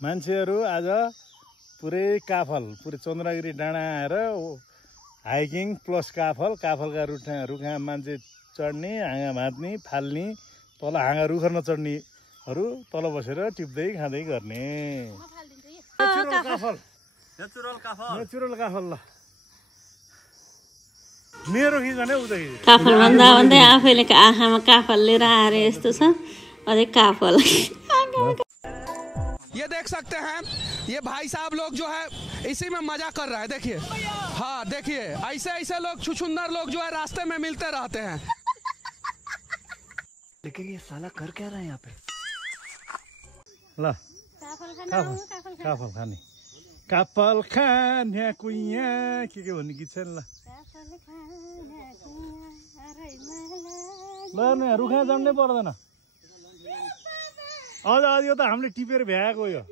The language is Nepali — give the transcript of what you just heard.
मान्छेहरू आज पुरै काफल पुरै चन्द्रगिरी डाँडा आएर हाइकिङ प्लस काफलका रुखा मान्छे चढ्ने हाँगा भाँच्ने फाल्ने तल हाँगा रुख नचढ्नेहरू तल बसेर टिप्दै खाँदै गर्ने नेचुरल काफल ल मेरो खिच्ने उता काफल भन्दा भन्दै आफैले आँखामा काफल लिएर आएर यस्तो छ अझै काफल ये देख सकते हैं ये भाई साहब लोग जो है इसी में मजा कर रहा है देखिए हाँ देखिए ऐसे ऐसे लोग छुछुंदर लोग जो है रास्ते में मिलते रहते हैं लेकिन ये साला कर क्या रहा है यहाँ पे ल काफल खाने काफल खाने कुइया के भन्ने गीत छ नि ल रुखा जम्नै पर्दैन अझ यो त हामीले टिपेर भ्याएको यो